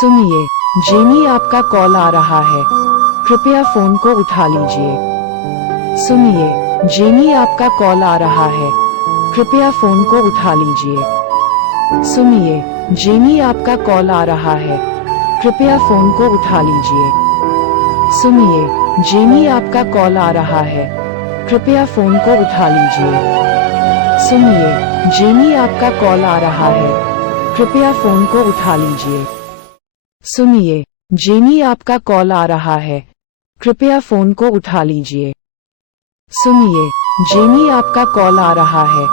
सुनिए, जेनी आपका कॉल आ रहा है, कृपया फोन को उठा लीजिए। सुनिए, जेनी आपका कॉल आ रहा है, कृपया फोन को उठा लीजिए। सुनिए, जेनी आपका कॉल आ रहा है, कृपया फोन को उठा लीजिए। सुनिए, जेनी आपका कॉल आ रहा है, कृपया फोन को उठा लीजिए। सुनिए, जेनी आपका कॉल आ रहा है, कृपया फोन को उठा लीजिए। सुनिए, जेनी आपका कॉल आ रहा है, कृपया फोन को उठा लीजिए। सुनिए, जेनी आपका कॉल आ रहा है,